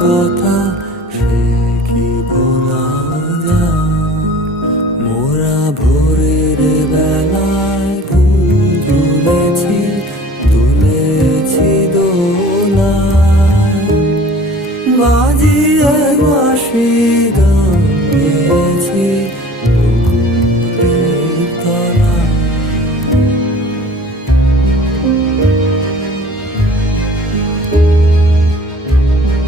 কথা সে কি ভোলা যায়? মোরা ভোরের বেলায় ফুল তুলেছি দোলায়, বাজিয়ে বাঁশি